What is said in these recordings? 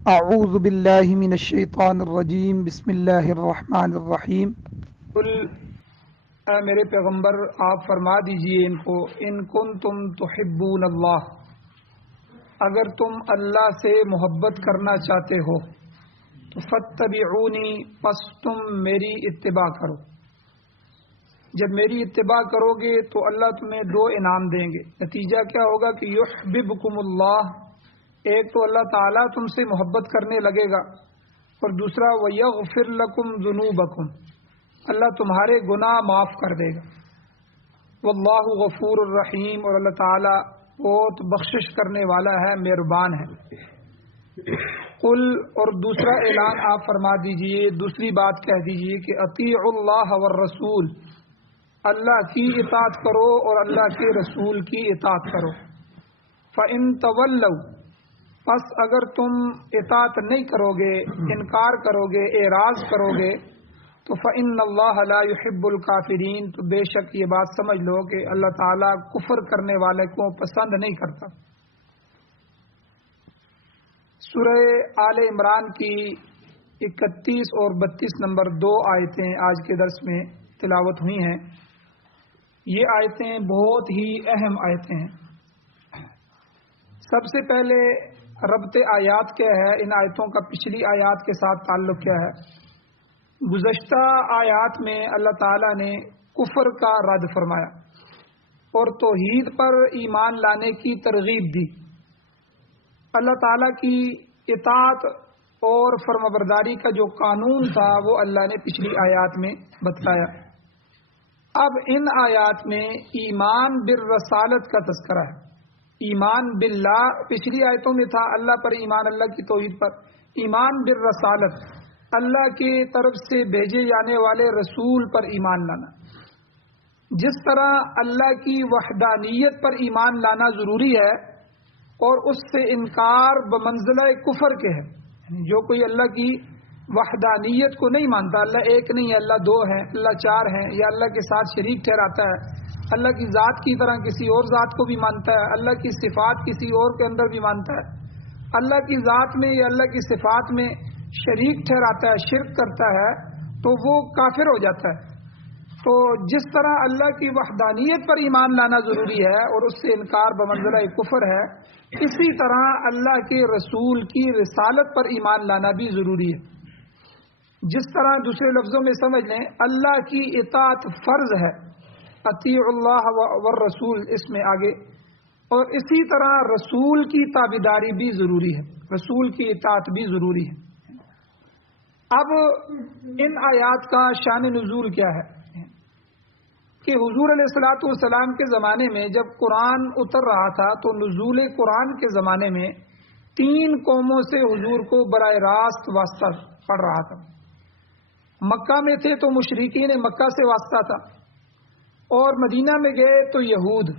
اعوذ باللہ من الشیطان الرجیم بسم اللہ الرحمن الرحیم قل اے میرے پیغمبر آپ فرما دیجئے ان کو ان کنتم تحبون اللہ، اگر تم اللہ سے محبت کرنا چاہتے ہو تو فاتبعونی، پس تم میری اتباع کرو۔ جب میری اتباع کرو گے تو اللہ تمہیں دو انعام دیں گے۔ نتیجہ کیا ہوگا کہ یحببکم اللہ، ایک تو اللہ تعالیٰ تم سے محبت کرنے لگے گا، اور دوسرا وَيَغْفِرْ لَكُمْ ذُنُوبَكُمْ، اللہ تمہارے گناہ معاف کر دے گا۔ واللہ غفور الرحیم، اور اللہ تعالیٰ بہت بخشش کرنے والا ہے، مہربان ہے۔ قل، اور دوسرا اعلان آپ فرما دیجئے، دوسری بات کہہ دیجئے کہ اطیعوا اللہ والرسول، اللہ کی اطاعت کرو اور اللہ کے رسول کی اطاعت کرو۔ فَإِن تَوَلَّوْا، پس اگر تم اطاعت نہیں کرو گے، انکار کرو گے، اعراض کرو گے، تو فَإِنَّ اللَّهَ لَا يُحِبُّ الْكَافِرِينَ، تو بے شک یہ بات سمجھ لو کہ اللہ تعالیٰ کفر کرنے والے کو پسند نہیں کرتا۔ سورہ آل عمران کی 31 اور 32 نمبر 2 آیتیں آج کے درس میں تلاوت ہوئی ہیں۔ یہ آیتیں بہت ہی اہم آیتیں ہیں۔ سب سے پہلے ربط آیات کیا ہے، ان آیتوں کا پچھلی آیات کے ساتھ تعلق کیا ہے؟ گزشتہ آیات میں اللہ تعالیٰ نے کفر کا رد فرمایا اور توحید پر ایمان لانے کی ترغیب دی۔ اللہ تعالیٰ کی اطاعت اور فرمانبرداری کا جو قانون تھا وہ اللہ نے پچھلی آیات میں بتلایا۔ اب ان آیات میں ایمان بالرسالت کا تذکرہ ہے۔ ایمان باللہ پچھلی آیتوں میں تھا اللہ پر ایمان، اللہ کی توحید پر۔ ایمان بالرسالت، اللہ کی طرف سے بھیجے جانے والے رسول پر ایمان لانا۔ جس طرح اللہ کی وحدانیت پر ایمان لانا ضروری ہے اور اس سے انکار بمنزلہ کفر کے ہے، یعنی جو کوئی اللہ کی وحدانیت کو نہیں مانتا، اللہ ایک نہیں ہے، اللہ دو ہے، اللہ چار ہیں، یا اللہ کے ساتھ شریک ٹھہراتا ہے، اللہ کی ذات کی طرح کسی اور ذات کو بھی مانتا ہے، اللہ کی صفات کسی اور کے اندر بھی مانتا ہے، اللہ کی ذات میں یا اللہ کی صفات میں شریک ٹھہراتا ہے، شرک کرتا ہے، تو وہ کافر ہو جاتا ہے۔ تو جس طرح اللہ کی وحدانیت پر ایمان لانا ضروری ہے اور اس سے انکار بمنزلہ کفر ہے، اسی طرح اللہ کے رسول کی رسالت پر ایمان لانا بھی ضروری ہے۔ جس طرح دوسرے لفظوں میں سمجھ لیں، اللہ کی اطاعت فرض ہے، اطیع اللہ والرسول اس میں آگے، اور اسی طرح رسول کی تابعداری بھی ضروری ہے، رسول کی اطاعت بھی ضروری ہے۔ اب ان آیات کا شان نزول کیا ہے کہ حضور علیہ الصلوۃ والسلام کے زمانے میں جب قرآن اتر رہا تھا تو نزول قرآن کے زمانے میں 3 قوموں سے حضور کو براہ راست واسطہ پڑ رہا تھا۔ مکہ میں تھے تو مشرکین مکہ سے واسطہ تھا، اور مدینہ میں گئے تو یہود،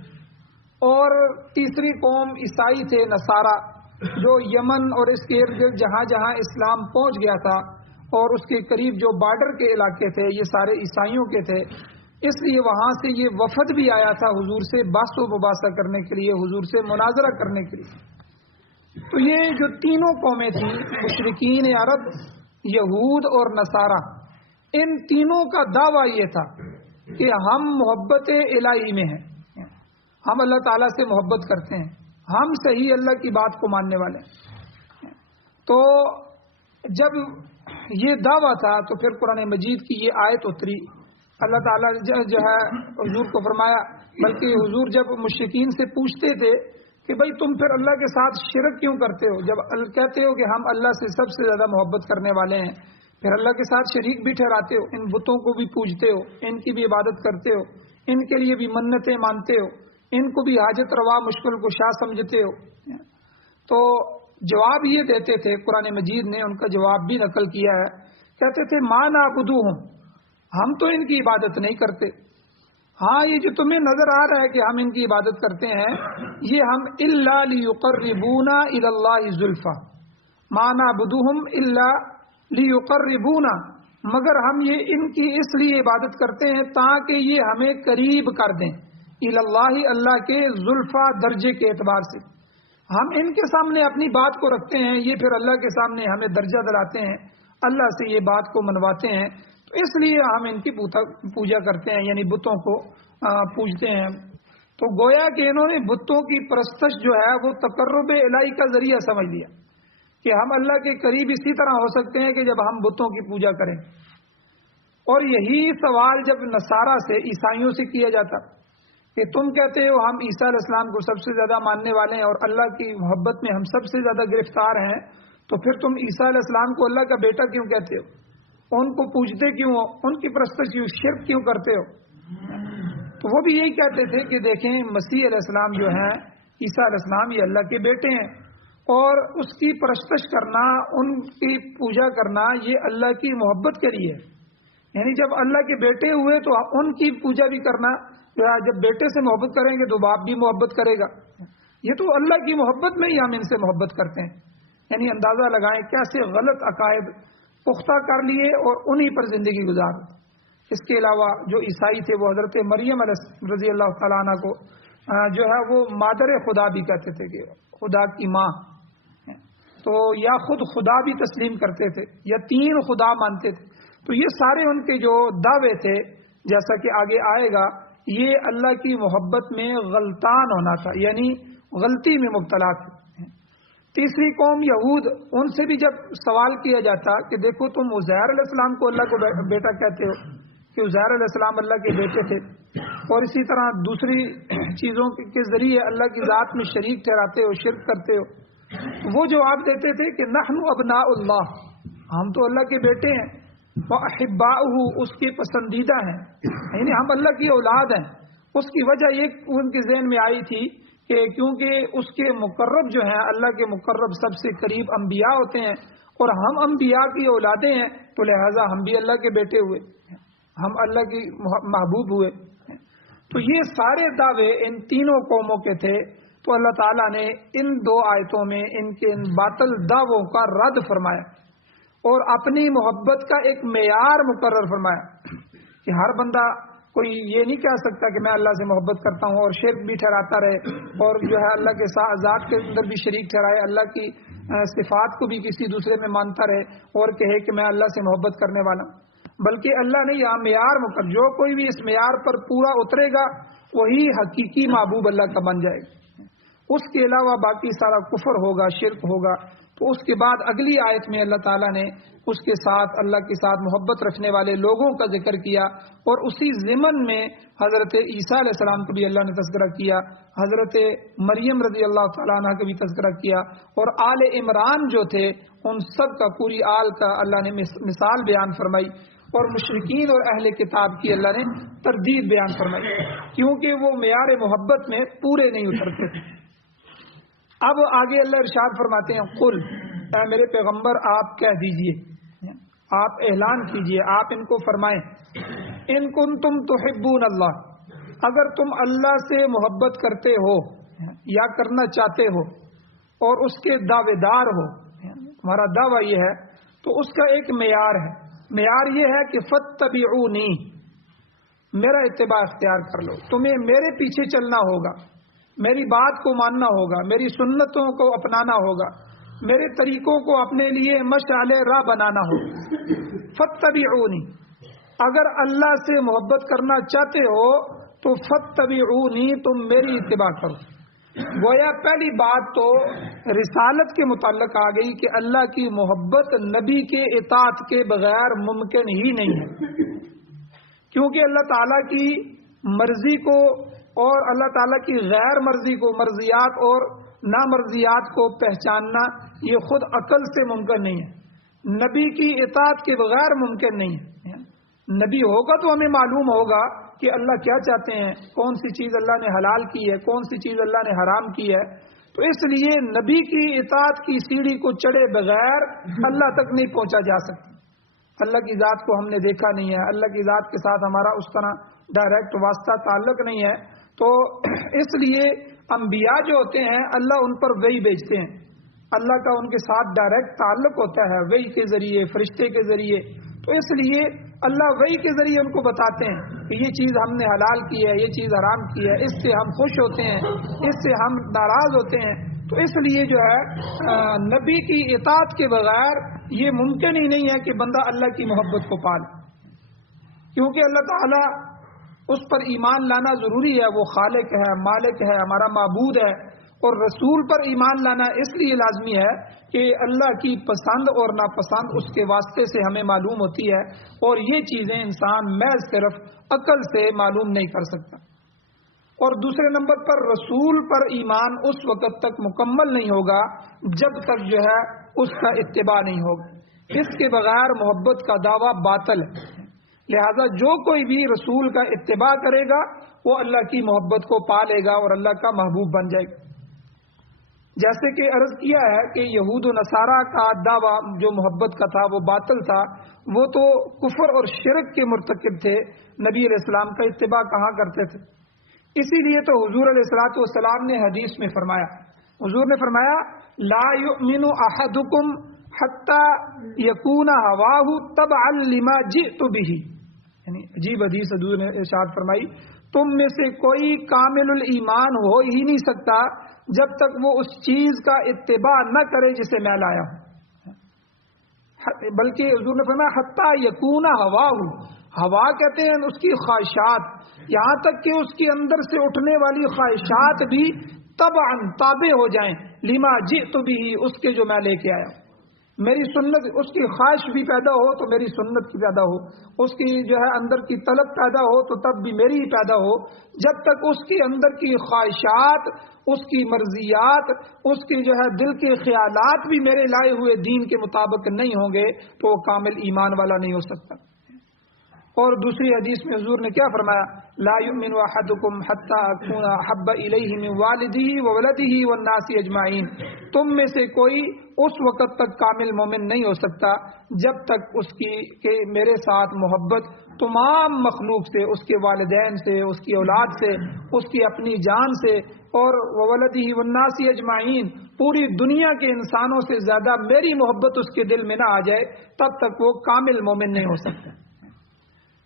اور تیسری قوم عیسائی تھے، نصارہ، جو یمن اور اس کے ارد گرد جہاں جہاں اسلام پہنچ گیا تھا اور اس کے قریب جو بارڈر کے علاقے تھے یہ سارے عیسائیوں کے تھے، اس لیے وہاں سے یہ وفد بھی آیا تھا حضور سے بحث و مباحثہ کرنے کے لیے، حضور سے مناظرہ کرنے کے لیے۔ تو یہ جو تینوں قومیں تھیں، مشرکین عرب، یہود اور نصارہ، ان تینوں کا دعویٰ یہ تھا کہ ہم محبت الہی میں ہیں، ہم اللہ تعالیٰ سے محبت کرتے ہیں، ہم صحیح اللہ کی بات کو ماننے والے ہیں۔ تو جب یہ دعویٰ تھا تو پھر قرآن مجید کی یہ آیت اتری۔ اللہ تعالیٰ جو ہے حضور کو فرمایا، بلکہ حضور جب مشرکین سے پوچھتے تھے کہ بھئی تم پھر اللہ کے ساتھ شرک کیوں کرتے ہو، جب کہتے ہو کہ ہم اللہ سے سب سے زیادہ محبت کرنے والے ہیں، پھر اللہ کے ساتھ شریک بھی ٹھہراتے ہو، ان بتوں کو بھی پوجتے ہو، ان کی بھی عبادت کرتے ہو، ان کے لیے بھی منتیں مانتے ہو، ان کو بھی حاجت روا مشکل کشا سمجھتے ہو۔ تو جواب یہ دیتے تھے، قرآن مجید نے ان کا جواب بھی نقل کیا ہے، کہتے تھے ما نعبدوہم، ہم تو ان کی عبادت نہیں کرتے، ہاں یہ جو تمہیں نظر آ رہا ہے کہ ہم ان کی عبادت کرتے ہیں، یہ ہم الا لیقربونا الی اللہ زلفی، ما نعبدوہم الا لیقربونا، مگر ہم یہ ان کی اس لیے عبادت کرتے ہیں تاکہ یہ ہمیں قریب کر دیں، الی اللہ، اللہ کے زلفی درجے کے اعتبار سے، ہم ان کے سامنے اپنی بات کو رکھتے ہیں، یہ پھر اللہ کے سامنے ہمیں درجہ دلاتے ہیں، اللہ سے یہ بات کو منواتے ہیں، تو اس لیے ہم ان کی پوجا کرتے ہیں، یعنی بتوں کو پوجتے ہیں۔ تو گویا کہ انہوں نے بتوں کی پرستش جو ہے وہ تقرب الہی کا ذریعہ سمجھ لیا کہ ہم اللہ کے قریب اسی طرح ہو سکتے ہیں کہ جب ہم بتوں کی پوجا کریں۔ اور یہی سوال جب نصارہ سے، عیسائیوں سے کیا جاتا کہ تم کہتے ہو ہم عیسیٰ علیہ السلام کو سب سے زیادہ ماننے والے ہیں اور اللہ کی محبت میں ہم سب سے زیادہ گرفتار ہیں، تو پھر تم عیسیٰ علیہ السلام کو اللہ کا بیٹا کیوں کہتے ہو؟ ان کو پوجتے کیوں ہو؟ ان کی پرستش کیوں، شرک کیوں کرتے ہو؟ تو وہ بھی یہی کہتے تھے کہ دیکھیں مسیح علیہ السلام جو ہیں، عیسیٰ علیہ السلام یہ اللہ کے بیٹے ہیں، اور اس کی پرستش کرنا، ان کی پوجا کرنا یہ اللہ کی محبت کے لیے ہے۔ یعنی جب اللہ کے بیٹے ہوئے تو ان کی پوجا بھی کرنا، جب بیٹے سے محبت کریں گے تو باپ بھی محبت کرے گا، یہ تو اللہ کی محبت میں ہی ہم ان سے محبت کرتے ہیں۔ یعنی اندازہ لگائیں کیسے غلط عقائد پختہ کر لیے اور انہی پر زندگی گزار۔ اس کے علاوہ جو عیسائی تھے وہ حضرت مریم علیہ رضی اللہ تعالیٰ عنہ کو جو ہے وہ مادر خدا بھی کہتے تھے کہ خدا کی ماں، تو یا خود خدا بھی تسلیم کرتے تھے یا تین خدا مانتے تھے۔ تو یہ سارے ان کے جو دعوے تھے، جیسا کہ آگے آئے گا، یہ اللہ کی محبت میں غلطان ہونا تھا، یعنی غلطی میں مبتلا تھے۔ تیسری قوم یہود، ان سے بھی جب سوال کیا جاتا کہ دیکھو تم عزیر علیہ السلام کو اللہ کو بیٹا کہتے ہو کہ عزیر علیہ السلام اللہ کے بیٹے تھے، اور اسی طرح دوسری چیزوں کے ذریعے اللہ کی ذات میں شریک ٹھہراتے ہو، شرک کرتے ہو، وہ جواب دیتے تھے کہ نحن ابناء اللہ، ہم تو اللہ کے بیٹے ہیں، وَأَحِبَّاؤُهُ، اس کے پسندیدہ ہیں، یعنی ہم اللہ کی اولاد ہیں۔ اس کی وجہ یہ ان کے ذہن میں آئی تھی کہ کیونکہ اس کے مقرب جو ہیں، اللہ کے مقرب سب سے قریب انبیاء ہوتے ہیں، اور ہم انبیاء کی اولادیں ہیں، تو لہٰذا ہم بھی اللہ کے بیٹے ہوئے، ہم اللہ کی محبوب ہوئے۔ تو یہ سارے دعوے ان تینوں قوموں کے تھے۔ تو اللہ تعالیٰ نے ان دو آیتوں میں ان کے ان باطل دعووں کا رد فرمایا اور اپنی محبت کا ایک معیار مقرر فرمایا کہ ہر بندہ کوئی یہ نہیں کہہ سکتا کہ میں اللہ سے محبت کرتا ہوں اور شرک بھی ٹھہراتا رہے، اور جو ہے اللہ کے ذات کے اندر بھی شریک ٹھہرائے، اللہ کی صفات کو بھی کسی دوسرے میں مانتا رہے اور کہے کہ میں اللہ سے محبت کرنے والا ہوں۔ بلکہ اللہ نے یہاں معیار مقرر، جو کوئی بھی اس معیار پر پورا اترے گا وہی حقیقی محبوب اللہ کا بن جائے گا۔ اس کے علاوہ باقی سارا کفر ہوگا، شرک ہوگا۔ تو اس کے بعد اگلی آیت میں اللہ تعالیٰ نے اس کے ساتھ، اللہ کے ساتھ محبت رکھنے والے لوگوں کا ذکر کیا، اور اسی ضمن میں حضرت عیسیٰ علیہ السلام کو بھی اللہ نے تذکرہ کیا، حضرت مریم رضی اللہ تعالیٰ عنہ کا بھی تذکرہ کیا، اور آل عمران جو تھے ان سب کا، پوری آل کا اللہ نے مثال بیان فرمائی، اور مشرکین اور اہل کتاب کی اللہ نے تردید بیان فرمائی، کیونکہ وہ معیار محبت میں پورے نہیں اترتے تھے۔ اب آگے اللہ ارشاد فرماتے ہیں، قل، اے میرے پیغمبر آپ کہہ دیجئے، آپ اعلان کیجئے، آپ ان کو فرمائیں، ان کنتم تحبون اللہ، اگر تم اللہ سے محبت کرتے ہو یا کرنا چاہتے ہو اور اس کے دعوے دار ہو، ہمارا دعویٰ یہ ہے، تو اس کا ایک معیار ہے۔ معیار یہ ہے کہ فاتبعونی، میرا اتباع اختیار کر لو، تمہیں میرے پیچھے چلنا ہوگا، میری بات کو ماننا ہوگا، میری سنتوں کو اپنانا ہوگا، میرے طریقوں کو اپنے لیے مشعل راہ بنانا ہوگا۔ فاتبعونی، اگر اللہ سے محبت کرنا چاہتے ہو تو فاتبعونی، تم میری اتباع کرو۔ گویا پہلی بات تو رسالت کے متعلق آ گئی کہ اللہ کی محبت نبی کے اطاعت کے بغیر ممکن ہی نہیں ہے، کیونکہ اللہ تعالیٰ کی مرضی کو اور اللہ تعالیٰ کی غیر مرضی کو، مرضیات اور نامرضیات کو پہچاننا یہ خود عقل سے ممکن نہیں ہے، نبی کی اطاعت کے بغیر ممکن نہیں ہے۔ نبی ہوگا تو ہمیں معلوم ہوگا کہ اللہ کیا چاہتے ہیں، کون سی چیز اللہ نے حلال کی ہے، کون سی چیز اللہ نے حرام کی ہے۔ تو اس لیے نبی کی اطاعت کی سیڑھی کو چڑھے بغیر اللہ تک نہیں پہنچا جا سکتا۔ اللہ کی ذات کو ہم نے دیکھا نہیں ہے، اللہ کی ذات کے ساتھ ہمارا اس طرح ڈائریکٹ واسطہ تعلق نہیں ہے، تو اس لیے انبیاء جو ہوتے ہیں اللہ ان پر وحی بھیجتے ہیں، اللہ کا ان کے ساتھ ڈائریکٹ تعلق ہوتا ہے وحی کے ذریعے، فرشتے کے ذریعے۔ تو اس لیے اللہ وحی کے ذریعے ان کو بتاتے ہیں کہ یہ چیز ہم نے حلال کی ہے، یہ چیز حرام کی ہے، اس سے ہم خوش ہوتے ہیں، اس سے ہم ناراض ہوتے ہیں۔ تو اس لیے جو ہے نبی کی اطاعت کے بغیر یہ ممکن ہی نہیں ہے کہ بندہ اللہ کی محبت کو پالے، کیونکہ اللہ تعالیٰ اس پر ایمان لانا ضروری ہے، وہ خالق ہے، مالک ہے، ہمارا معبود ہے، اور رسول پر ایمان لانا اس لیے لازمی ہے کہ اللہ کی پسند اور ناپسند اس کے واسطے سے ہمیں معلوم ہوتی ہے، اور یہ چیزیں انسان محض صرف عقل سے معلوم نہیں کر سکتا۔ اور دوسرے نمبر پر رسول پر ایمان اس وقت تک مکمل نہیں ہوگا جب تک جو ہے اس کا اتباع نہیں ہوگا، اس کے بغیر محبت کا دعویٰ باطل ہے۔ لہذا جو کوئی بھی رسول کا اتباع کرے گا وہ اللہ کی محبت کو پا لے گا اور اللہ کا محبوب بن جائے گا۔ جیسے کہ عرض کیا ہے کہ یہود و نصارہ کا دعویٰ جو محبت کا تھا وہ باطل تھا، وہ تو کفر اور شرک کے مرتکب تھے، نبی علیہ السلام کا اتباع کہاں کرتے تھے۔ اسی لیے تو حضور علیہ الصلوۃ والسلام نے حدیث میں فرمایا، حضور نے فرمایا لا یؤمن احدکم حتی یکون ہواہ تبعا لما جئت بہ، یعنی عجیب حدیث حضور نے ارشاد فرمائی، تم میں سے کوئی کامل الایمان ہو ہی نہیں سکتا جب تک وہ اس چیز کا اتباع نہ کرے جسے میں لایا ہوں، بلکہ حضور نے فرمایا حتی یکون ہواہ، ہوا کہتے ہیں اس کی خواہشات، یہاں تک کہ اس کے اندر سے اٹھنے والی خواہشات بھی طبعاً تابع ہو جائیں لما جئت بہ، اس کے جو میں لے کے آیا ہوں، میری سنت، اس کی خواہش بھی پیدا ہو تو میری سنت کی پیدا ہو، اس کی جو ہے اندر کی طلب پیدا ہو تو تب بھی میری ہی پیدا ہو، جب تک اس کے اندر کی خواہشات، اس کی مرضیات، اس کی جو ہے دل کے خیالات بھی میرے لائے ہوئے دین کے مطابق نہیں ہوں گے تو وہ کامل ایمان والا نہیں ہو سکتا۔ اور دوسری حدیث میں حضور نے کیا فرمایا، لا یؤمن احدکم حتی اکون احب الیہ من والدہ وولدہ والناس اجمعین، تم میں سے کوئی اس وقت تک کامل مومن نہیں ہو سکتا جب تک اس کی کہ میرے ساتھ محبت تمام مخلوق سے، اس کے والدین سے، اس کی اولاد سے، اس کی اپنی جان سے، اور وولدہ والناس اجمعین، پوری دنیا کے انسانوں سے زیادہ میری محبت اس کے دل میں نہ آ جائے، تب تک وہ کامل مومن نہیں ہو سکتا۔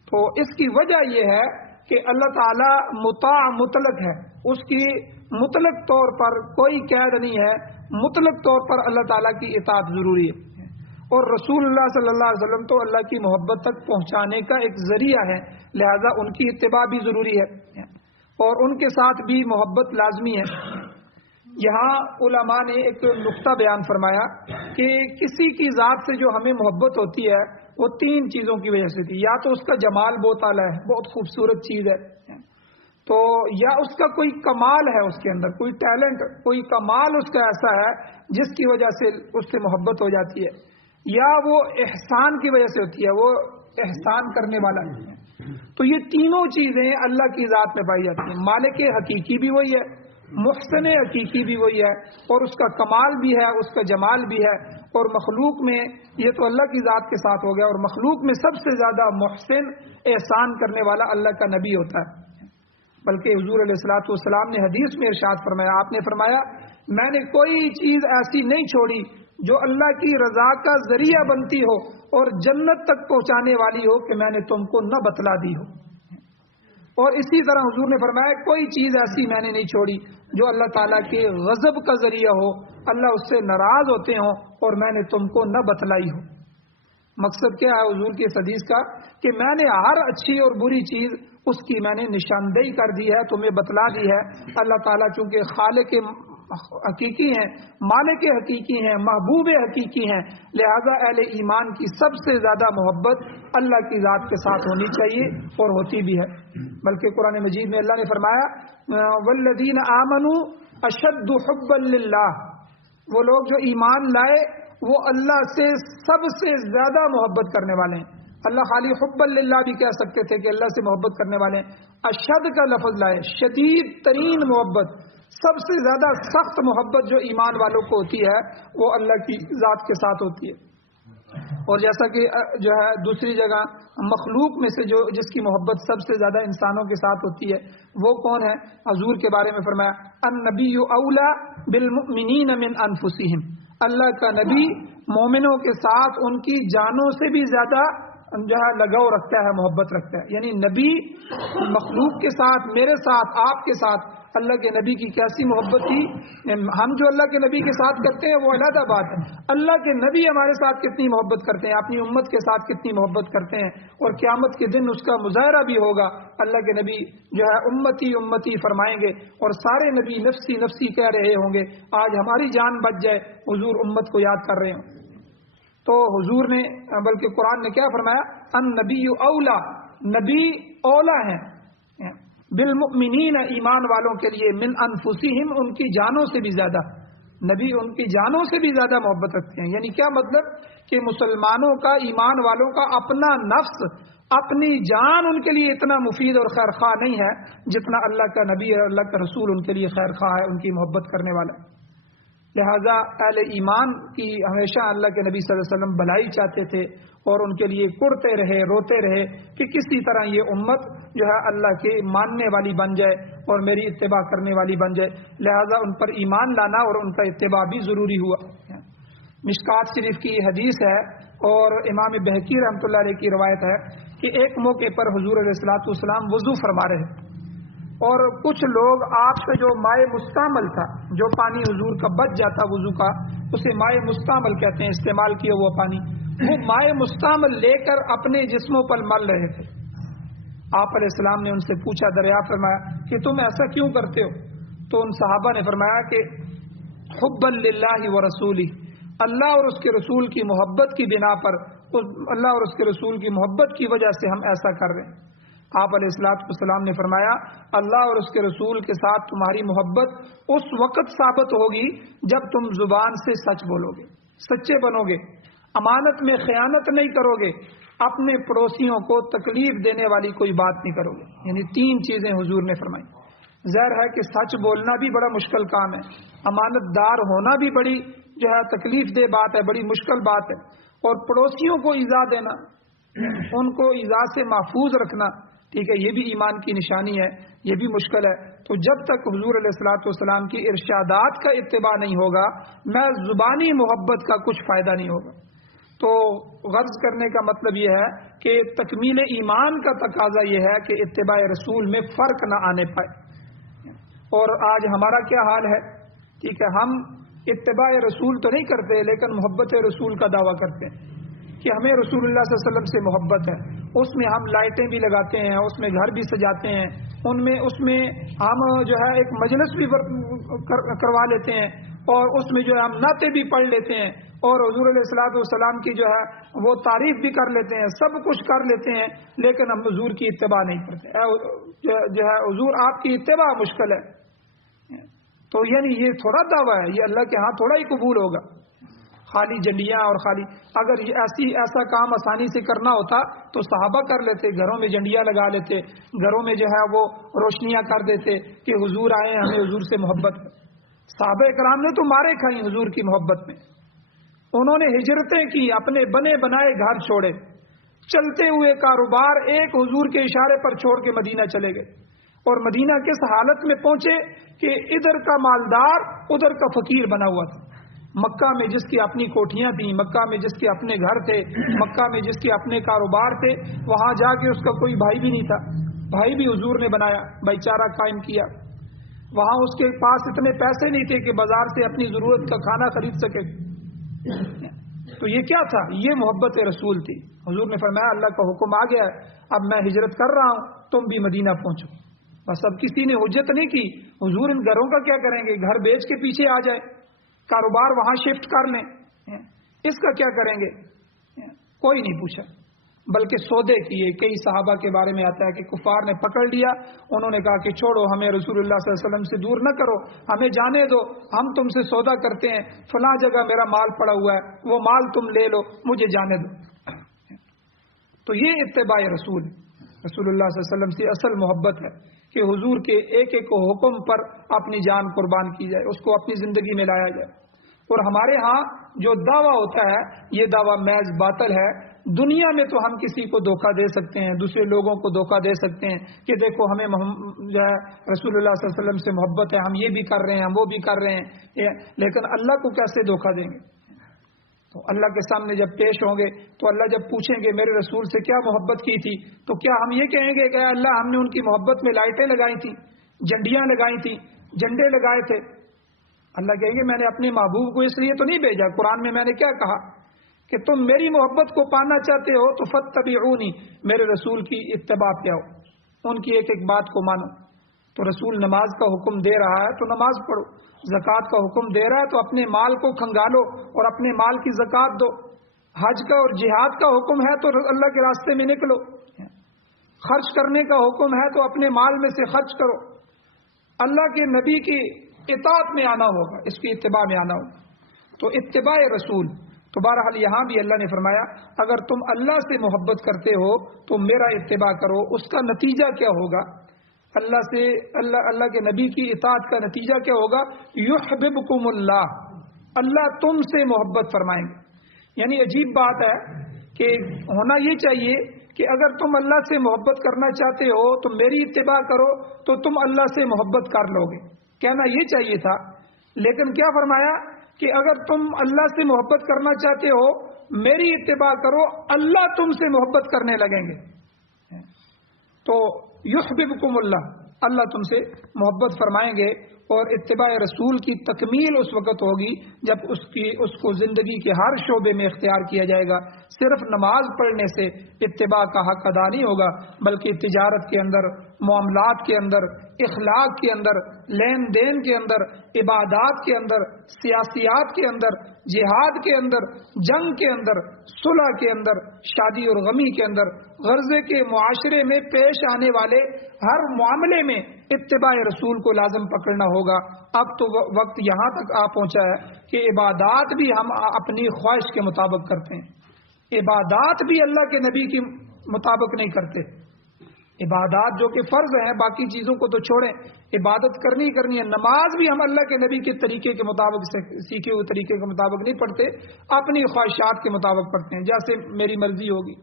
تو اس کی وجہ یہ ہے کہ اللہ تعالیٰ مطاع مطلق ہے، اس کی مطلق طور پر کوئی قید نہیں ہے، مطلق طور پر اللہ تعالیٰ کی اطاعت ضروری ہے، اور رسول اللہ صلی اللہ علیہ وسلم تو اللہ کی محبت تک پہنچانے کا ایک ذریعہ ہے، لہذا ان کی اتباع بھی ضروری ہے اور ان کے ساتھ بھی محبت لازمی ہے۔ یہاں علماء نے ایک نقطہ بیان فرمایا کہ کسی کی ذات سے جو ہمیں محبت ہوتی ہے وہ تین چیزوں کی وجہ سے تھی، یا تو اس کا جمال بہت اعلیٰ ہے، بہت خوبصورت چیز ہے، تو یا اس کا کوئی کمال ہے، اس کے اندر کوئی ٹیلنٹ، کوئی کمال اس کا ایسا ہے جس کی وجہ سے اس سے محبت ہو جاتی ہے، یا وہ احسان کی وجہ سے ہوتی ہے، وہ احسان کرنے والا ہے۔ تو یہ تینوں چیزیں اللہ کی ذات میں پائی جاتی ہیں، مالک حقیقی بھی وہی ہے، محسن حقیقی بھی وہی ہے، اور اس کا کمال بھی ہے، اس کا جمال بھی ہے، اور مخلوق میں یہ تو اللہ کی ذات کے ساتھ ہو گیا، اور مخلوق میں سب سے زیادہ محسن احسان کرنے والا اللہ کا نبی ہوتا ہے۔ بلکہ حضور علیہ الصلوۃ والسلام نے حدیث میں ارشاد فرمایا، آپ نے فرمایا میں نے کوئی چیز ایسی نہیں چھوڑی جو اللہ کی رضا کا ذریعہ بنتی ہو اور جنت تک پہنچانے والی ہو کہ میں نے تم کو نہ بتلا دی ہو، اور اسی طرح حضور نے فرمایا کوئی چیز ایسی میں نے نہیں چھوڑی جو اللہ تعالیٰ کے غضب کا ذریعہ ہو، اللہ اس سے ناراض ہوتے ہوں اور میں نے تم کو نہ بتلائی ہو۔ مقصد کیا ہے حضور کی اس حدیث کا کہ میں نے ہر اچھی اور بری چیز اس کی میں نے نشاندہی کر دی ہے، تمہیں بتلا دی ہے۔ اللہ تعالیٰ چونکہ خالق حقیقی ہیں، مالک حقیقی ہیں، محبوب حقیقی ہیں، لہذا اہل ایمان کی سب سے زیادہ محبت اللہ کی ذات کے ساتھ ہونی چاہیے اور ہوتی بھی ہے۔ بلکہ قرآن مجید میں اللہ نے فرمایا والذین آمنوا اشد حبا للہ، وہ لوگ جو ایمان لائے وہ اللہ سے سب سے زیادہ محبت کرنے والے ہیں۔ اللہ خالی حب للہ بھی کہہ سکتے تھے کہ اللہ سے محبت کرنے والے ہیں، اشد کا لفظ لائے، شدید ترین محبت، سب سے زیادہ سخت محبت جو ایمان والوں کو ہوتی ہے وہ اللہ کی ذات کے ساتھ ہوتی ہے۔ اور جیسا کہ جو ہے دوسری جگہ مخلوق میں سے جو جس کی محبت سب سے زیادہ انسانوں کے ساتھ ہوتی ہے وہ کون ہے؟ حضور کے بارے میں فرمایا النبی اولا بالمؤمنین من انفسہم، اللہ کا نبی مومنوں کے ساتھ ان کی جانوں سے بھی زیادہ جو ہے لگاؤ رکھتا ہے، محبت رکھتا ہے. یعنی نبی مخلوق کے ساتھ، میرے ساتھ، آپ کے ساتھ اللہ کے نبی کی کیسی محبت تھی. ہم جو اللہ کے نبی کے ساتھ کرتے ہیں وہ علیحدہ بات ہے. اللہ کے نبی ہمارے ساتھ کتنی محبت کرتے ہیں، اپنی امت کے ساتھ کتنی محبت کرتے ہیں، اور قیامت کے دن اس کا مظاہرہ بھی ہوگا. اللہ کے نبی جو ہے امتی امتی فرمائیں گے، اور سارے نبی نفسی نفسی کہہ رہے ہوں گے. آج ہماری جان بچ جائے، حضور امت کو یاد کر رہے ہوں. تو حضور نے، بلکہ قرآن نے کیا فرمایا، ان نبی اولا، نبی اولا ہیں بالمؤمنین، ایمان والوں کے لیے، من انفسہم، ان کی جانوں سے بھی زیادہ. نبی ان کی جانوں سے بھی زیادہ محبت رکھتے ہیں. یعنی کیا مطلب کہ مسلمانوں کا، ایمان والوں کا اپنا نفس، اپنی جان ان کے لیے اتنا مفید اور خیر خواہ نہیں ہے جتنا اللہ کا نبی اور اللہ کا رسول ان کے لیے خیر خواہ ہے، ان کی محبت کرنے والا. لہذا اہل ایمان کی ہمیشہ اللہ کے نبی صلی اللہ علیہ وسلم بھلائی چاہتے تھے، اور ان کے لیے کرتے رہے، روتے رہے کہ کسی طرح یہ امت جو ہے اللہ کے ماننے والی بن جائے اور میری اتباع کرنے والی بن جائے. لہذا ان پر ایمان لانا اور ان کا اتباع بھی ضروری ہوا. مشکات شریف کی حدیث ہے، اور امام بہقی رحمۃ اللہ علیہ کی روایت ہے کہ ایک موقع پر حضور علیہ الصلوۃ والسلام وضو فرما رہے، اور کچھ لوگ آپ سے جو مائع مستعمل تھا، جو پانی حضور کا بچ جاتا وضو کا، اسے مائع مستعمل کہتے ہیں، استعمال کیا ہوا پانی، وہ مائع مستعمل لے کر اپنے جسموں پر مل رہے تھے. آپ علیہ السلام نے ان سے پوچھا، دریافت فرمایا کہ تم ایسا کیوں کرتے ہو؟ تو ان صحابہ نے فرمایا کہ حبا للہ ورسولہ، اللہ اور اس کے رسول کی محبت کی بنا پر، اللہ اور اس کے رسول کی محبت کی وجہ سے ہم ایسا کر رہے ہیں. آپ علیہ السلام نے فرمایا، اللہ اور اس کے رسول کے ساتھ تمہاری محبت اس وقت ثابت ہوگی جب تم زبان سے سچ بولو گے، سچے بنو گے، امانت میں خیانت نہیں کرو گے، اپنے پڑوسیوں کو تکلیف دینے والی کوئی بات نہیں کرو گے. یعنی 3 چیزیں حضور نے فرمائی. ظاہر ہے کہ سچ بولنا بھی بڑا مشکل کام ہے، امانت دار ہونا بھی بڑی جو ہے تکلیف دہ بات ہے، بڑی مشکل بات ہے، اور پڑوسیوں کو ایذا دینا، ان کو ایذا سے محفوظ رکھنا، ٹھیک ہے، یہ بھی ایمان کی نشانی ہے، یہ بھی مشکل ہے. تو جب تک حضور علیہ الصلوۃ والسلام کی ارشادات کا اتباع نہیں ہوگا، میں زبانی محبت کا کچھ فائدہ نہیں ہوگا. تو غرض کرنے کا مطلب یہ ہے کہ تکمیل ایمان کا تقاضا یہ ہے کہ اتباع رسول میں فرق نہ آنے پائے. اور آج ہمارا کیا حال ہے، ٹھیک ہے، ہم اتباع رسول تو نہیں کرتے، لیکن محبت رسول کا دعویٰ کرتے ہیں کہ ہمیں رسول اللہ صلی اللہ علیہ وسلم سے محبت ہے. اس میں ہم لائٹیں بھی لگاتے ہیں، اس میں گھر بھی سجاتے ہیں، اس میں ہم جو ہے ایک مجلس بھی کروا لیتے ہیں، اور اس میں جو ہے ہم نعتیں بھی پڑھ لیتے ہیں، اور حضور علیہ الصلوۃ والسلام کی جو ہے وہ تعریف بھی کر لیتے ہیں، سب کچھ کر لیتے ہیں، لیکن ہم حضور کی اتباع نہیں کرتے. جو ہے حضور آپ کی اتباع مشکل ہے. تو یعنی یہ تھوڑا دعویٰ ہے، یہ اللہ کے ہاں تھوڑا ہی قبول ہوگا. خالی جنڈیاں اور خالی، اگر ایسا کام آسانی سے کرنا ہوتا تو صحابہ کر لیتے، گھروں میں جنڈیاں لگا لیتے، گھروں میں جو ہے وہ روشنیاں کر دیتے کہ حضور آئے، ہمیں حضور سے محبت ہے. صحابہ کرام نے تو مارے کھائی حضور کی محبت میں. انہوں نے ہجرتیں کی، اپنے بنے بنائے گھر چھوڑے، چلتے ہوئے کاروبار ایک حضور کے اشارے پر چھوڑ کے مدینہ چلے گئے. اور مدینہ کس حالت میں پہنچے کہ ادھر کا مالدار ادھر کا فقیر بنا ہوا تھا. مکہ میں جس کی اپنی کوٹھیاں تھیں، مکہ میں جس کے اپنے گھر تھے، مکہ میں جس کے اپنے کاروبار تھے، وہاں جا کے اس کا کوئی بھائی بھی نہیں تھا. بھائی بھی حضور نے بنایا، بھائی چارہ قائم کیا. وہاں اس کے پاس اتنے پیسے نہیں تھے کہ بازار سے اپنی ضرورت کا کھانا خرید سکے. تو یہ کیا تھا؟ یہ محبت رسول تھی. حضور نے فرمایا اللہ کا حکم آ گیا ہے، اب میں ہجرت کر رہا ہوں، تم بھی مدینہ پہنچو. بس اب کسی نے حجت نہیں کی. حضور ان گھروں کا کیا کریں گے؟ گھر بیچ کے پیچھے آ جائے، کاروبار وہاں شفٹ کر لیں، اس کا کیا کریں گے؟ کوئی نہیں پوچھا، بلکہ سودے کیے. کئی صحابہ کے بارے میں آتا ہے کہ کفار نے پکڑ لیا، انہوں نے کہا کہ چھوڑو، ہمیں رسول اللہ صلی اللہ علیہ وسلم سے دور نہ کرو، ہمیں جانے دو، ہم تم سے سودا کرتے ہیں، فلاں جگہ میرا مال پڑا ہوا ہے، وہ مال تم لے لو، مجھے جانے دو. تو یہ اتباع رسول اللہ صلی اللہ علیہ وسلم سے اصل محبت ہے کہ حضور کے ایک ایک حکم پر اپنی جان قربان کی جائے، اس کو اپنی زندگی میں لایا جائے. اور ہمارے ہاں جو دعویٰ ہوتا ہے یہ دعویٰ محض باطل ہے. دنیا میں تو ہم کسی کو دھوکہ دے سکتے ہیں، دوسرے لوگوں کو دھوکہ دے سکتے ہیں کہ دیکھو ہمیں جو ہے رسول اللہ صلی اللہ علیہ وسلم سے محبت ہے، ہم یہ بھی کر رہے ہیں، ہم وہ بھی کر رہے ہیں، لیکن اللہ کو کیسے دھوکہ دیں گے؟ تو اللہ کے سامنے جب پیش ہوں گے تو اللہ جب پوچھیں گے میرے رسول سے کیا محبت کی تھی، تو کیا ہم یہ کہیں گے کہ اللہ ہم نے ان کی محبت میں لائٹیں لگائی تھیں، جھنڈیاں لگائی تھیں، جھنڈے لگائے تھے؟ اللہ کہیں گے میں نے اپنے محبوب کو اس لیے تو نہیں بھیجا۔ قرآن میں نے کیا کہا کہ تم میری محبت کو پانا چاہتے ہو تو فاتبعونی، میرے رسول کی اتباع کیا ہو، ان کی ایک ایک بات کو مانو۔ تو رسول نماز کا حکم دے رہا ہے تو نماز پڑھو، زکوٰۃ کا حکم دے رہا ہے تو اپنے مال کو کھنگالو اور اپنے مال کی زکوٰۃ دو، حج کا اور جہاد کا حکم ہے تو اللہ کے راستے میں نکلو، خرچ کرنے کا حکم ہے تو اپنے مال میں سے خرچ کرو، اللہ کے نبی کی اطاعت میں آنا ہوگا، اس کی اتباع میں آنا ہوگا، تو اتباع رسول۔ تو بہرحال یہاں بھی اللہ نے فرمایا اگر تم اللہ سے محبت کرتے ہو تو میرا اتباع کرو، اس کا نتیجہ کیا ہوگا؟ اللہ کے نبی کی اطاعت کا نتیجہ کیا ہوگا؟ یحببکم اللہ، اللہ تم سے محبت فرمائیں گے۔ یعنی عجیب بات ہے کہ ہونا یہ چاہیے کہ اگر تم اللہ سے محبت کرنا چاہتے ہو تو میری اتباع کرو تو تم اللہ سے محبت کر لو گے، کہنا یہ چاہیے تھا، لیکن کیا فرمایا کہ اگر تم اللہ سے محبت کرنا چاہتے ہو میری اتباع کرو، اللہ تم سے محبت کرنے لگیں گے۔ تو یحببکم اللہ، اللہ تم سے محبت فرمائیں گے، اور اتباع رسول کی تکمیل اس وقت ہوگی جب اس کو زندگی کے ہر شعبے میں اختیار کیا جائے گا۔ صرف نماز پڑھنے سے اتباع کا حق ادا نہیں ہوگا، بلکہ تجارت کے اندر، معاملات کے اندر، اخلاق کے اندر، لین دین کے اندر، عبادات کے اندر، سیاسیات کے اندر، جہاد کے اندر، جنگ کے اندر، صلح کے اندر، شادی اور غمی کے اندر، غرضے کے معاشرے میں پیش آنے والے ہر معاملے میں اتباع رسول کو لازم پکڑنا ہوگا۔ اب تو وقت یہاں تک آ پہنچا ہے کہ عبادات بھی ہم اپنی خواہش کے مطابق کرتے ہیں، عبادات بھی اللہ کے نبی کے مطابق نہیں کرتے۔ عبادات جو کہ فرض ہیں، باقی چیزوں کو تو چھوڑیں، عبادت کرنی ہے۔ نماز بھی ہم اللہ کے نبی کے طریقے کے مطابق، سیکھے ہوئے طریقے کے مطابق نہیں پڑھتے، اپنی خواہشات کے مطابق پڑھتے ہیں، جیسے میری مرضی ہوگی۔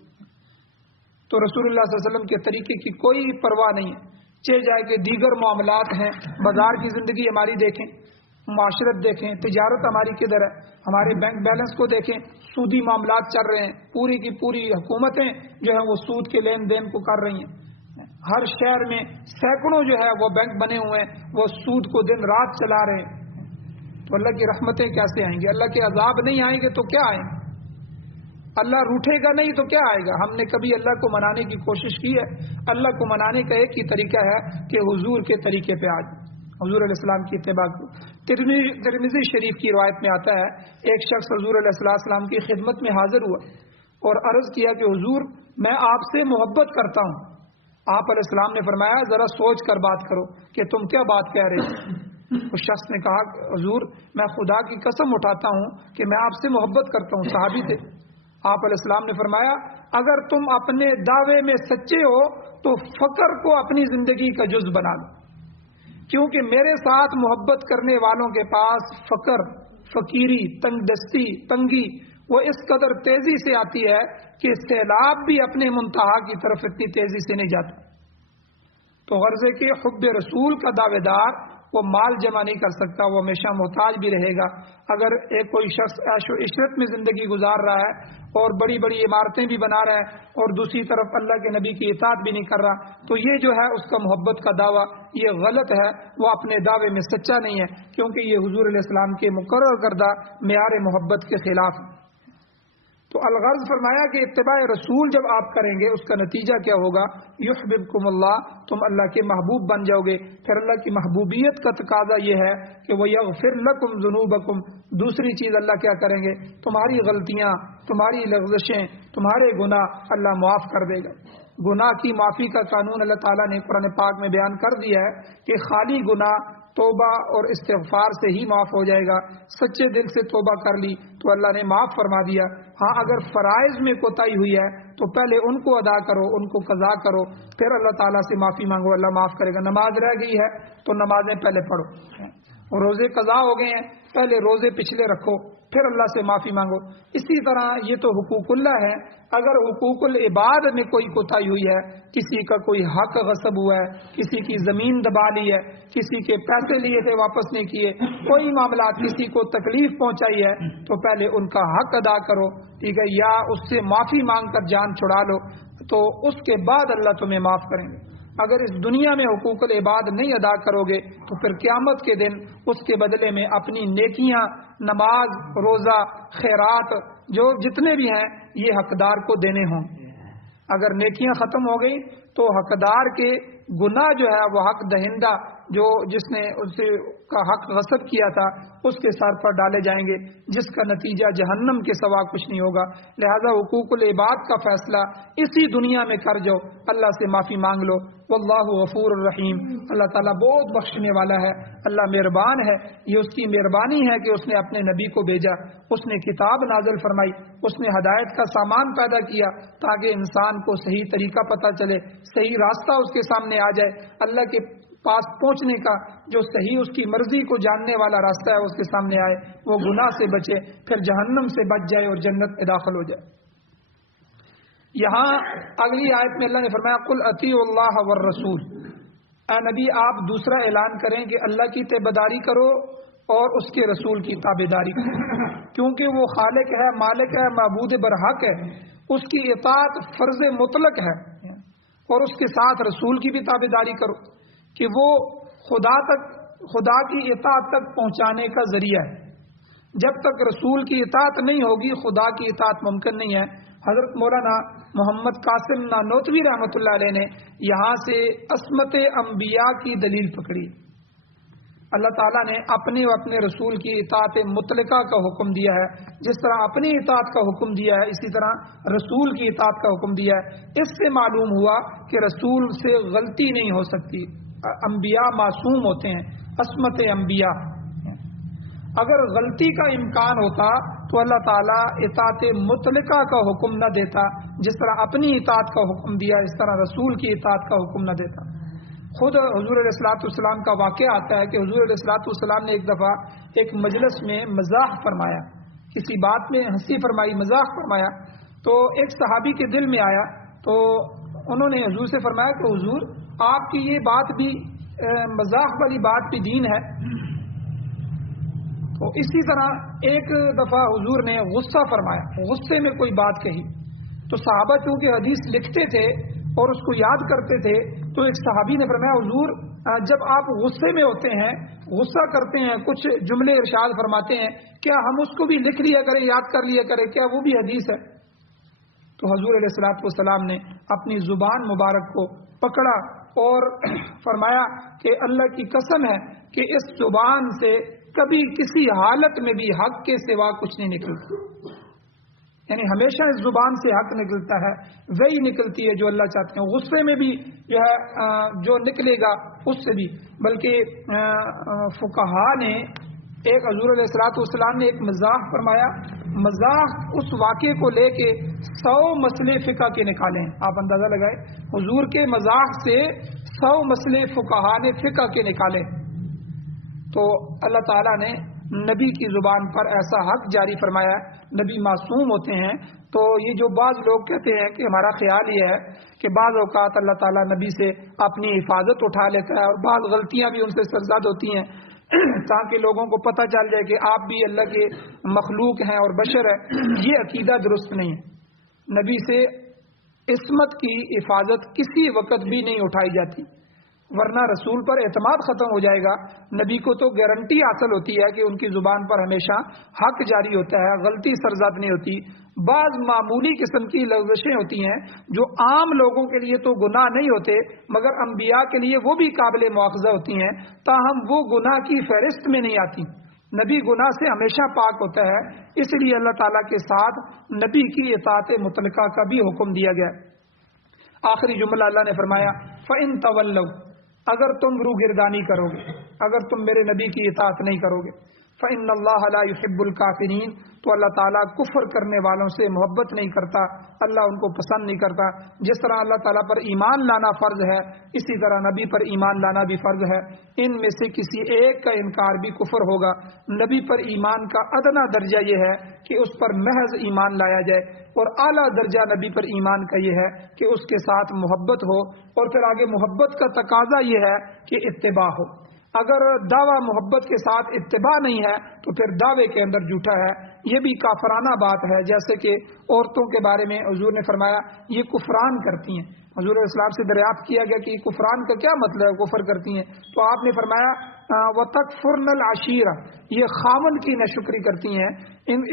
تو رسول اللہ صلی اللہ علیہ وسلم کے طریقے کی کوئی پرواہ نہیں ہے، چاہے جائے کہ دیگر معاملات ہیں، بازار کی زندگی ہماری دیکھیں، معاشرت دیکھیں، تجارت ہماری کدھر ہے، ہمارے بینک بیلنس کو دیکھیں، سودی معاملات چل رہے ہیں، پوری کی پوری حکومتیں جو ہیں وہ سود کے لین دین کو کر رہی ہیں، ہر شہر میں سینکڑوں جو ہے وہ بینک بنے ہوئے ہیں، وہ سود کو دن رات چلا رہے ہیں۔ تو اللہ کی رحمتیں کیسے آئیں گی؟ اللہ کے عذاب نہیں آئیں گے تو کیا آئیں گے؟ اللہ روٹھے گا نہیں تو کیا آئے گا؟ ہم نے کبھی اللہ کو منانے کی کوشش کی ہے؟ اللہ کو منانے کا ایک ہی طریقہ ہے کہ حضور کے طریقے پہ آج حضور علیہ السلام کی اتباع کو۔ ترمذی شریف کی روایت میں آتا ہے ایک شخص حضور علیہ السلام کی خدمت میں حاضر ہوا اور عرض کیا کہ حضور میں آپ سے محبت کرتا ہوں۔ آپ علیہ السلام نے فرمایا ذرا سوچ کر بات کرو کہ تم کیا بات کہہ رہے ہو؟ اس شخص نے کہا حضور میں خدا کی قسم اٹھاتا ہوں کہ میں آپ سے محبت کرتا ہوں۔ صحابی تھے۔ آپ علیہ السلام نے فرمایا اگر تم اپنے دعوے میں سچے ہو تو فقر کو اپنی زندگی کا جز بنا دو، کیونکہ میرے ساتھ محبت کرنے والوں کے پاس فقر، فقیری، تنگ دستی، تنگی وہ اس قدر تیزی سے آتی ہے کہ سیلاب بھی اپنے منتہا کی طرف اتنی تیزی سے نہیں جاتا۔ تو غرضے کے حب رسول کا دعوے دار وہ مال جمع نہیں کر سکتا، وہ ہمیشہ محتاج بھی رہے گا۔ اگر ایک کوئی شخص عیش و عشرت میں زندگی گزار رہا ہے اور بڑی بڑی عمارتیں بھی بنا رہا ہے اور دوسری طرف اللہ کے نبی کی اطاعت بھی نہیں کر رہا، تو یہ جو ہے اس کا محبت کا دعویٰ یہ غلط ہے، وہ اپنے دعوے میں سچا نہیں ہے، کیونکہ یہ حضور علیہ السلام کے مقرر کردہ معیار محبت کے خلاف ہے۔ تو الغرض فرمایا کہ اتباع رسول جب آپ کریں گے اس کا نتیجہ کیا ہوگا؟ یحببکم اللہ، تم اللہ کے محبوب بن جاؤ گے۔ پھر اللہ کی محبوبیت کا تقاضا یہ ہے کہ وہ یغفر لکم ذنوبکم، دوسری چیز اللہ کیا کریں گے؟ تمہاری غلطیاں، تمہاری لغزشیں، تمہارے گناہ اللہ معاف کر دے گا۔ گناہ کی معافی کا قانون اللہ تعالیٰ نے قرآن پاک میں بیان کر دیا ہے کہ خالی گناہ توبہ اور استغفار سے ہی معاف ہو جائے گا۔ سچے دل سے توبہ کر لی تو اللہ نے معاف فرما دیا۔ ہاں اگر فرائض میں کوتاہی ہوئی ہے تو پہلے ان کو ادا کرو، ان کو قضا کرو، پھر اللہ تعالیٰ سے معافی مانگو، اللہ معاف کرے گا۔ نماز رہ گئی ہے تو نمازیں پہلے پڑھو، روزے قضا ہو گئے ہیں پہلے روزے پچھلے رکھو، پھر اللہ سے معافی مانگو۔ اسی طرح یہ تو حقوق اللہ ہے، اگر حقوق العباد میں کوئی کوتاہی ہوئی ہے، کسی کا کوئی حق غصب ہوا ہے، کسی کی زمین دبا لی ہے، کسی کے پیسے لیے تھے واپس نہیں کیے، کوئی معاملات کسی کو تکلیف پہنچائی ہے، تو پہلے ان کا حق ادا کرو، ٹھیک ہے، یا اس سے معافی مانگ کر جان چھڑا لو، تو اس کے بعد اللہ تمہیں معاف کریں گے۔ اگر اس دنیا میں حقوق العباد نہیں ادا کرو گے تو پھر قیامت کے دن اس کے بدلے میں اپنی نیکیاں، نماز، روزہ، خیرات، جو جتنے بھی ہیں یہ حقدار کو دینے ہوں۔ اگر نیکیاں ختم ہو گئی تو حقدار کے گناہ جو ہے وہ حق دہندہ جو جس نے اس کا حق غصب کیا تھا اس کے سر پر ڈالے جائیں گے، جس کا نتیجہ جہنم کے سوا کچھ نہیں ہوگا۔ لہذا حقوق العباد کا فیصلہ اسی دنیا میں کر جاؤ، اللہ سے معافی مانگ لو۔ واللہ غفور الرحیم، اللہ تعالیٰ بہت بخشنے والا ہے، اللہ مہربان ہے۔ یہ اس کی مہربانی ہے کہ اس نے اپنے نبی کو بھیجا، اس نے کتاب نازل فرمائی، اس نے ہدایت کا سامان پیدا کیا تاکہ انسان کو صحیح طریقہ پتہ چلے، صحیح راستہ اس کے سامنے آ جائے، اللہ کے پاس پہنچنے کا جو صحیح اس کی مرضی کو جاننے والا راستہ ہے اس کے سامنے آئے، وہ گناہ سے بچے، پھر جہنم سے بچ جائے اور جنت میں داخل ہو جائے۔ یہاں اگلی آیت میں اللہ نے فرمایا قل اطیعوا اللہ والرسول، اے نبی آپ دوسرا اعلان کریں کہ اللہ کی تابعداری کرو اور اس کے رسول کی تابعداری کرو، کیونکہ وہ خالق ہے، مالک ہے، معبود برحق ہے، اس کی اطاعت فرض مطلق ہے، اور اس کے ساتھ رسول کی بھی تابعداری کرو کہ وہ خدا کی اطاعت تک پہنچانے کا ذریعہ ہے۔ جب تک رسول کی اطاعت نہیں ہوگی خدا کی اطاعت ممکن نہیں ہے۔ حضرت مولانا محمد قاسم نانوتوی رحمۃ اللہ علیہ نے یہاں سے عصمت انبیاء کی دلیل پکڑی۔ اللہ تعالیٰ نے اپنے و اپنے رسول کی اطاعت مطلقہ کا حکم دیا ہے، جس طرح اپنی اطاعت کا حکم دیا ہے اسی طرح رسول کی اطاعت کا حکم دیا ہے۔ اس سے معلوم ہوا کہ رسول سے غلطی نہیں ہو سکتی، انبیاء معصوم ہوتے ہیں، عصمت انبیاء۔ اگر غلطی کا امکان ہوتا تو اللہ تعالیٰ اطاعت مطلقہ کا حکم نہ دیتا، جس طرح اپنی اطاعت کا حکم دیا اس طرح رسول کی اطاعت کا حکم نہ دیتا۔ خود حضور علیہ الصلوۃ والسلام کا واقعہ آتا ہے کہ حضور علیہ الصلوۃ والسلام نے ایک دفعہ ایک مجلس میں مزاح فرمایا، کسی بات میں ہنسی فرمائی، مزاح فرمایا، تو ایک صحابی کے دل میں آیا، تو انہوں نے حضور سے فرمایا کہ حضور آپ کی یہ بات بھی مزاح والی بات بھی دین ہے۔ تو اسی طرح ایک دفعہ حضور نے غصہ فرمایا، غصے میں کوئی بات کہی، تو صحابہ چونکہ حدیث لکھتے تھے اور اس کو یاد کرتے تھے، تو ایک صحابی نے فرمایا حضور جب آپ غصے میں ہوتے ہیں، غصہ کرتے ہیں، کچھ جملے ارشاد فرماتے ہیں، کیا ہم اس کو بھی لکھ لیا کریں، یاد کر لیا کریں، کیا وہ بھی حدیث ہے؟ تو حضور علیہ الصلوۃ والسلام نے اپنی زبان مبارک کو پکڑا اور فرمایا کہ اللہ کی قسم ہے کہ اس زبان سے کبھی کسی حالت میں بھی حق کے سوا کچھ نہیں نکلتا، یعنی ہمیشہ اس زبان سے حق نکلتا ہے، وہی نکلتی ہے جو اللہ چاہتے ہیں، غصے میں بھی جو ہے جو نکلے گا اس سے بھی۔ بلکہ فقہا نے ایک حضور علیہ الصلوۃ والسلام نے ایک مزاح فرمایا، مزاح اس واقعے کو لے کے 100 مسئلے فقہ کے نکالے ہیں، آپ اندازہ لگائیں، حضور کے مزاح سے 100 مسئلے فقہا نے فقہ کے نکالے۔ تو اللہ تعالیٰ نے نبی کی زبان پر ایسا حق جاری فرمایا، نبی معصوم ہوتے ہیں۔ تو یہ جو بعض لوگ کہتے ہیں کہ ہمارا خیال یہ ہے کہ بعض اوقات اللہ تعالیٰ نبی سے اپنی حفاظت اٹھا لیتا ہے اور بعض غلطیاں بھی ان سے سرزد ہوتی ہیں تاکہ لوگوں کو پتہ چل جائے کہ آپ بھی اللہ کے مخلوق ہیں اور بشر ہے۔ یہ عقیدہ درست نہیں ہے، نبی سے عصمت کی حفاظت کسی وقت بھی نہیں اٹھائی جاتی، ورنہ رسول پر اعتماد ختم ہو جائے گا۔ نبی کو تو گارنٹی حاصل ہوتی ہے کہ ان کی زبان پر ہمیشہ حق جاری ہوتا ہے، غلطی سرزد نہیں ہوتی۔ بعض معمولی قسم کی لغزشیں ہوتی ہیں جو عام لوگوں کے لیے تو گناہ نہیں ہوتے، مگر انبیاء کے لیے وہ بھی قابل مواخذہ ہوتی ہیں، تاہم وہ گناہ کی فہرست میں نہیں آتی۔ نبی گناہ سے ہمیشہ پاک ہوتا ہے، اس لیے اللہ تعالیٰ کے ساتھ نبی کی اطاعت مطلقہ کا بھی حکم دیا گیا۔ آخری جملہ اللہ نے فرمایا فَإِن تَوَلَّوْا، اگر تم روگردانی کرو گے، اگر تم میرے نبی کی اطاعت نہیں کرو گے، فإن اللہ لا يحب الکافرین، تو اللہ تعالیٰ کفر کرنے والوں سے محبت نہیں کرتا، اللہ ان کو پسند نہیں کرتا۔ جس طرح اللہ تعالیٰ پر ایمان لانا فرض ہے، اسی طرح نبی پر ایمان لانا بھی فرض ہے۔ ان میں سے کسی ایک کا انکار بھی کفر ہوگا۔ نبی پر ایمان کا ادنا درجہ یہ ہے کہ اس پر محض ایمان لایا جائے، اور اعلیٰ درجہ نبی پر ایمان کا یہ ہے کہ اس کے ساتھ محبت ہو، اور پھر آگے محبت کا تقاضا یہ ہے کہ اتباع ہو۔ اگر دعویٰ محبت کے ساتھ اتباع نہیں ہے تو پھر دعوے کے اندر جھوٹا ہے۔ یہ بھی کافرانہ بات ہے، جیسے کہ عورتوں کے بارے میں حضور نے فرمایا یہ کفران کرتی ہیں۔ حضور علیہ السلام سے دریافت کیا گیا کہ یہ کفران کا کیا مطلب ہے، کفر کرتی ہیں، تو آپ نے فرمایا وَتَكْفُرْنَ الْعَشِيرَ، یہ خاوند کی ناشکری کرتی ہیں۔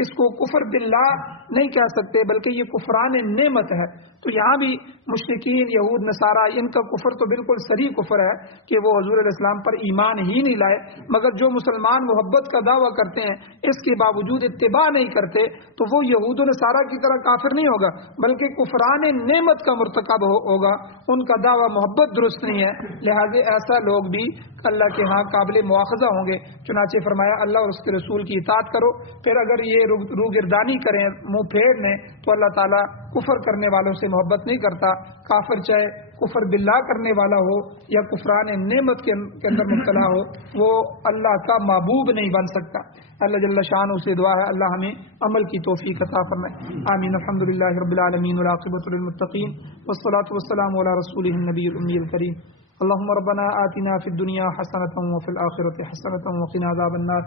اس کو کفر باللہ نہیں کہہ سکتے، بلکہ یہ کفران نعمت ہے۔ تو یہاں بھی مشرکین یہود نصارہ ان کا کفر تو بالکل صریح کفر ہے کہ وہ حضور علیہ السلام پر ایمان ہی نہیں لائے، مگر جو مسلمان محبت کا دعویٰ کرتے ہیں اس کے باوجود اتباع نہیں کرتے تو وہ یہود و نصارہ کی طرح کافر نہیں ہوگا، بلکہ کفران نعمت کا مرتکب ہوگا۔ ان کا دعویٰ محبت درست نہیں ہے، لہذا ایسا لوگ بھی اللہ کے ہاں قابل مواخذہ ہوں گے۔ چنانچہ فرمایا اللہ اور اس کے رسول کی اطاعت کرو، پھر اگر یہ روگردانی کریں، منہ پھیر لیں، تو اللہ تعالیٰ کفر کرنے والوں سے محبت نہیں کرتا۔ کافر چاہے کفر باللہ کرنے والا ہو یا کفران نعمت کے اندر مبتلا ہو، وہ اللہ کا محبوب نہیں بن سکتا۔ اللہ جل شانہ سے دعا ہے اللہ ہمیں عمل کی توفیق عطا فرمائے، آمین۔ الحمدللہ رب العالمین والعاقبۃ للمتقین والصلاۃ والسلام علی رسولہ النبی الامی الکریم۔ اللهم ربنا آتنا فی الدنیا حسنۃ وفی الآخرۃ حسنۃ وقنا عذاب النار۔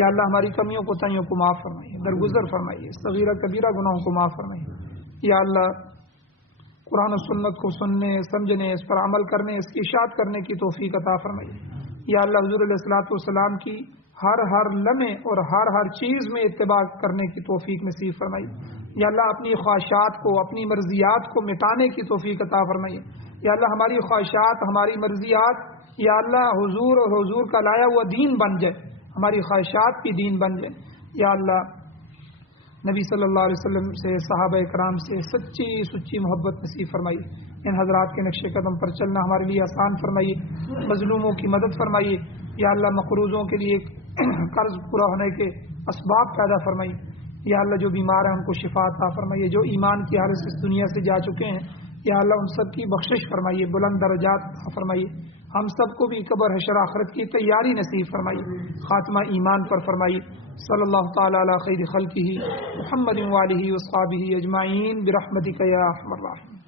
یا اللہ ہماری کمیوں کوتاہیوں کو معاف فرمائیے، درگزر فرمائیے، صغیرہ کبیرہ گناہوں کو معاف فرمائیے۔ یا اللہ قرآن و سنت کو سننے، سمجھنے، اس پر عمل کرنے، اس کی اشاعت کرنے کی توفیق عطا فرمائیے۔ یا اللہ حضور علیہ الصلوۃ والسلام کی ہر لمحے اور ہر چیز میں اتباع کرنے کی توفیق نصیب فرمائیے۔ یا اللہ اپنی خواہشات کو، اپنی مرضیات کو مٹانے کی توفیق عطا فرمائیے۔ یا اللہ ہماری خواہشات، ہماری مرضیات یا اللہ حضور اور حضور کا لایا ہوا دین بن جائے، ہماری خواہشات بھی دین بن جائے۔ یا اللہ نبی صلی اللہ علیہ وسلم سے، صحابہ کرام سے سچی محبت نصیب فرمائیے۔ ان حضرات کے نقش قدم پر چلنا ہمارے لیے آسان فرمائیے، مظلوموں کی مدد فرمائیے۔ یا اللہ مقروضوں کے لیے قرض پورا ہونے کے اسباب پیدا فرمائیے۔ یا اللہ جو بیمار ہیں ان کو شفا عطا فرمائیے، جو ایمان کی حالت سے اس دنیا سے جا چکے ہیں یا اللہ ان سب کی بخشش فرمائیے، بلند درجات عطا فرمائیے۔ ہم سب کو بھی قبر حشر آخرت کی تیاری نصیب فرمائیے، خاتمہ ایمان پر فرمائیے۔ صلی اللہ تعالی علی خیر خلقہ محمد وآلہ وصحبہ اجمعین برحمتک یا ارحم الراحمین۔